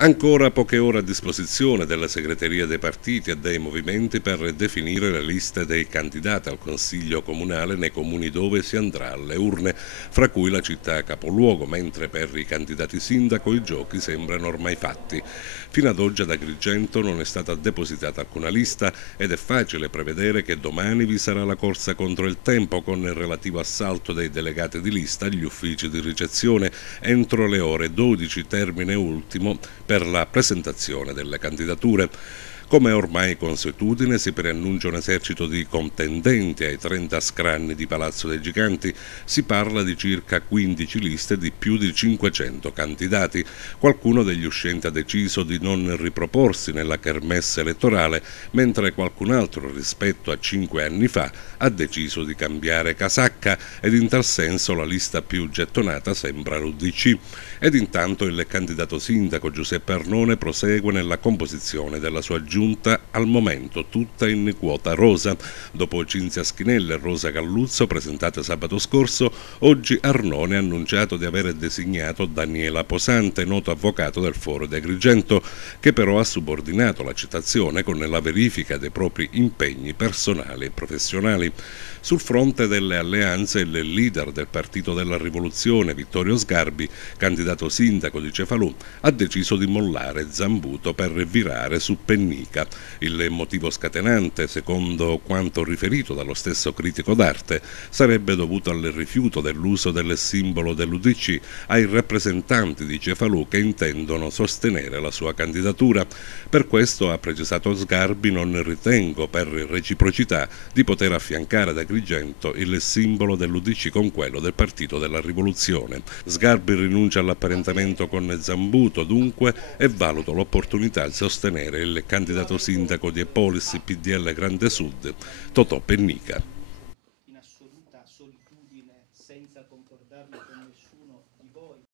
Ancora poche ore a disposizione della segreteria dei partiti e dei movimenti per definire le liste dei candidati al Consiglio comunale nei comuni dove si andrà alle urne, fra cui la città capoluogo, mentre per i candidati sindaco i giochi sembrano ormai fatti. Fino ad oggi ad Agrigento non è stata depositata alcuna lista ed è facile prevedere che domani vi sarà la corsa contro il tempo con il relativo assalto dei delegati di lista agli uffici di ricezione entro le ore 12, termine ultimo per la presentazione delle candidature. Come ormai consuetudine, si preannuncia un esercito di contendenti ai 30 scranni di Palazzo dei Giganti. Si parla di circa 15 liste di più di 500 candidati. Qualcuno degli uscenti ha deciso di non riproporsi nella kermesse elettorale, mentre qualcun altro, rispetto a 5 anni fa, ha deciso di cambiare casacca ed in tal senso la lista più gettonata sembra l'UDC. Ed intanto il candidato sindaco Giuseppe Arnone prosegue nella composizione della sua giunta, al momento tutta in quota rosa. Dopo Cinzia Schinella e Rosa Galluzzo presentate sabato scorso, oggi Arnone ha annunciato di aver designato Daniela Posante, noto avvocato del Foro di Agrigento, che però ha subordinato la citazione con la verifica dei propri impegni personali e professionali. Sul fronte delle alleanze, il leader del Partito della Rivoluzione, Vittorio Sgarbi, candidato sindaco di Cefalù, ha deciso di mollare Zambuto per virare su Pennica. Il motivo scatenante, secondo quanto riferito dallo stesso critico d'arte, sarebbe dovuto al rifiuto dell'uso del simbolo dell'UDC ai rappresentanti di Cefalù che intendono sostenere la sua candidatura. Per questo, ha precisato Sgarbi, non ritengo per reciprocità di poter affiancare ad Agrigento il simbolo dell'UDC con quello del Partito della Rivoluzione. Sgarbi rinuncia all'apparentamento con Zambuto dunque e valuto l'opportunità di sostenere il candidato sindaco di Epolis PDL Grande Sud, Totò Pennica. In assoluta solitudine, senza concordarlo con nessuno di voi.